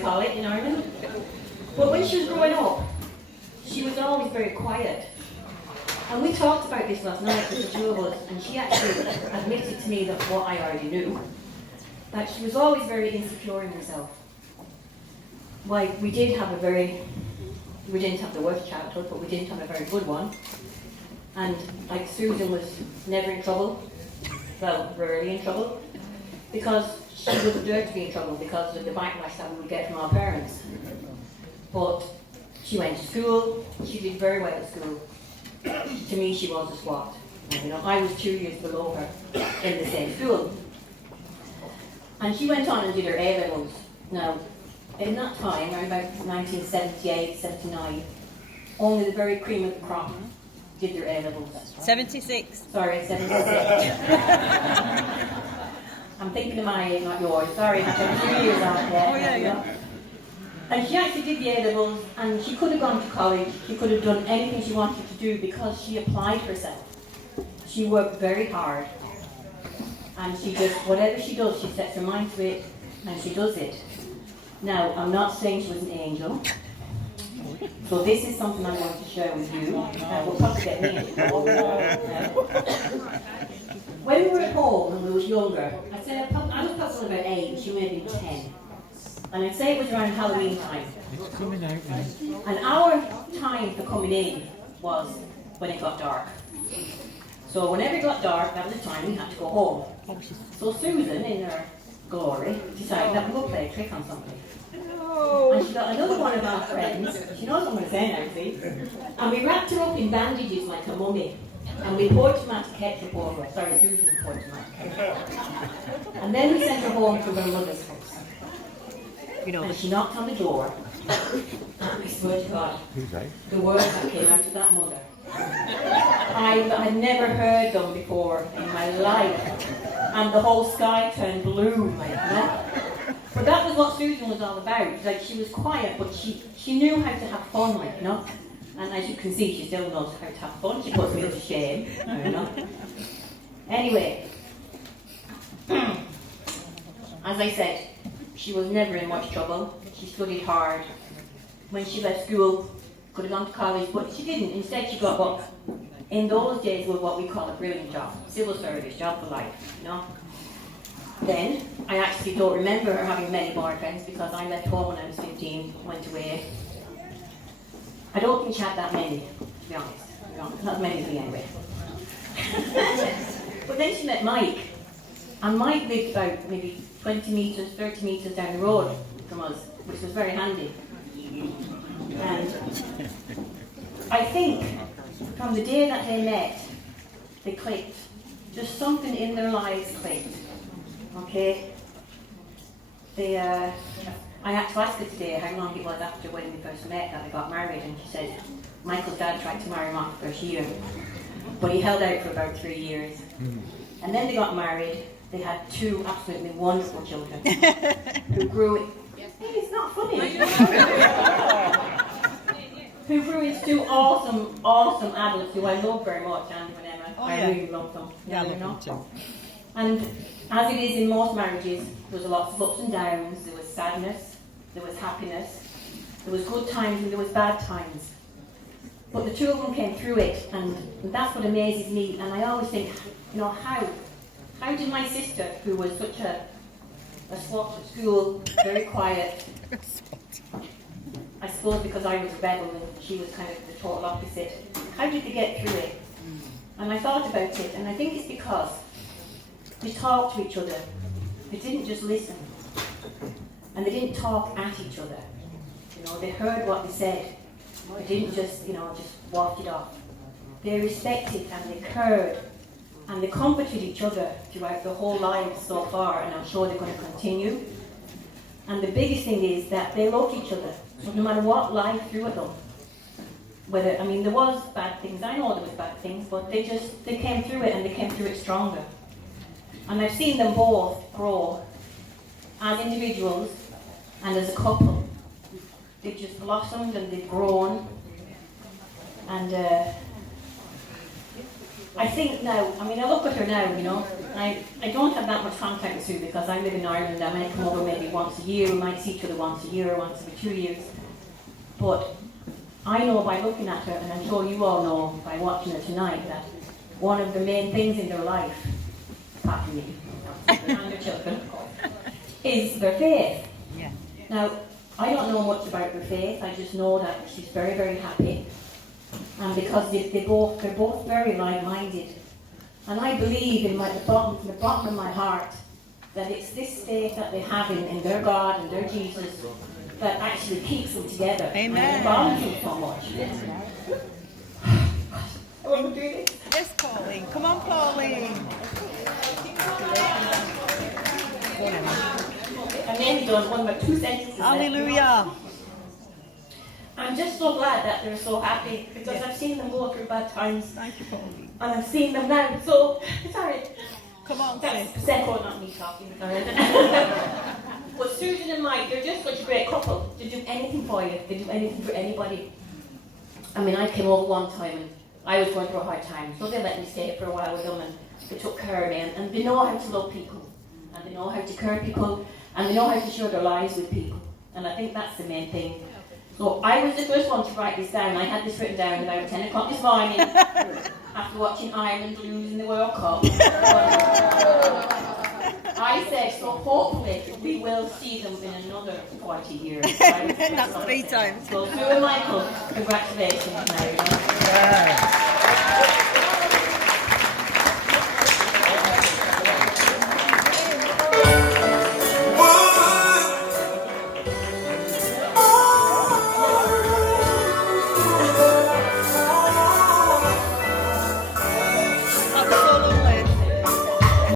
call it in Ireland. But when she was growing up, she was always very quiet. And we talked about this last night with the two of us, and she actually admitted to me that what I already knew, that she was always very insecure in herself. Like, we didn't have the worst childhood, but we didn't have a very good one. And like Susan was never in trouble, well, rarely in trouble, because she wouldn't dare to be in trouble because of the backlash that we would get from our parents. But she went to school, she did very well at school. To me, she was a swot. You know, I was 2 years below her in the same school. And she went on and did her A-levels. Now, in that time, around about 1978, 79, only the very cream of the crop did their A-levels. 76. Sorry, 76. I'm thinking of my age, not yours. Sorry, I'm 2 years out there. Oh, yeah. And she actually did the A-levels, and she could have gone to college. She could have done anything she wanted to do because she applied herself. She worked very hard. And she just, whatever she does, she sets her mind to it, and she does it. Now, I'm not saying she was an angel. So this is something I want to share with you that will probably get me into trouble. When we were at home when we was younger, I said I was probably about 8, and she may have been 10. And I'd say it was around Halloween time. It's coming out now. And our time for coming in was when it got dark. So whenever it got dark, that was the time we had to go home. So Susan, in her glory, decided that we would play a trick on somebody. And she got another one of our friends, she knows what I'm going to say now, see? And we wrapped her up in bandages like a mummy. And we poured tomato ketchup over her. Sorry, Susan poured tomato ketchup. And then we sent her home to her mother's house. And she knocked on the door, and I swear to God, the words that came out of that mother, I had never heard them before in my life, and the whole sky turned blue, like, you know? But that was what Susan was all about. Like, she was quiet, but she knew how to have fun, like, you know? And as you can see, she still knows how to have fun. She puts me to shame, you know? Anyway, as I said, she was never in much trouble. She studied hard. When she left school, could have gone to college, but she didn't. Instead, she got what, in those days, was what we call a brilliant job. Civil service, job for life, you know. Then, I actually don't remember her having many boyfriends because I left home when I was 15, went away. I don't think she had that many, to be honest. Not as many as me anyway. But then she met Mike. And Mike lived about maybe 20 metres, 30 metres down the road from us, which was very handy. And I think from the day that they met, they clicked. Just something in their lives clicked. Okay? I had to ask her today how long it was after when we first met that they got married, and she said Michael's dad tried to marry him after the first year, but he held out for about 3 years. And then they got married. They had 2 absolutely wonderful children who grew. It's not funny. Who grew into 2 awesome adults who I love very much, Andrew and Emma. I really love them. Yeah, I love them too. And as it is in most marriages, there was a lot of ups and downs. There was sadness, there was happiness, there was good times and there was bad times. But the 2 of them came through it, and that's what amazes me. And I always think, you know, how did my sister, who was such a swot at school, very quiet, I suppose because I was a rebel and she was kind of the total opposite, how did they get through it? And I thought about it, and I think it's because they talked to each other. They didn't just listen. And they didn't talk at each other. You know, they heard what they said. They didn't just, just waft it off. They respected and they cared. And they comforted each other throughout their whole lives so far, and I'm sure they're going to continue. And the biggest thing is that they loved each other. So no matter what life threw at them, there was bad things, I know there was bad things, but they came through it, and they came through it stronger. And I've seen them both grow as individuals and as a couple. They've just blossomed and they've grown. And I think now, I mean, I look at her now, you know, I don't have that much contact with Sue because I live in Ireland. I might come over maybe once a year, we might see each other once a year, once every 2 years. But I know by looking at her, and I'm sure you all know by watching her tonight, that one of the main things in their life, apart from me, and their children, of course, is their faith. Yeah. Now, I don't know much about her faith, I just know that she's very, very happy. And because they're both very like-minded. And I believe from the bottom of my heart that it's this faith that they have in their God and their Jesus that actually keeps them together. Amen. And bonds them so much. I want to do this. Yes, Pauline. Come on, Pauline. I'm nearly done. One more 2 sentences left. Hallelujah. I'm just so glad that they're so happy because I've seen them go through bad times Thank you, Pauline. and I've seen them now. So, sorry. Come on, That's sis. Prosecco, not me talking. Sorry. But Susan and Mike, they're just such a great couple. They do anything for you. They do anything for anybody. I mean, I came over one time and I was going through a hard time, so they let me stay for a while with them and they took care of me. And they know how to love people, and they know how to care people, and they know how to share their lives with people. And I think that's the main thing. So I was the first one to write this down. I had this written down about 10 o'clock this morning after watching Ireland lose in the World Cup. I said, so hopefully we will see them in another 40 years. That's 3 times. So Sue and Michael, congratulations now. Yeah.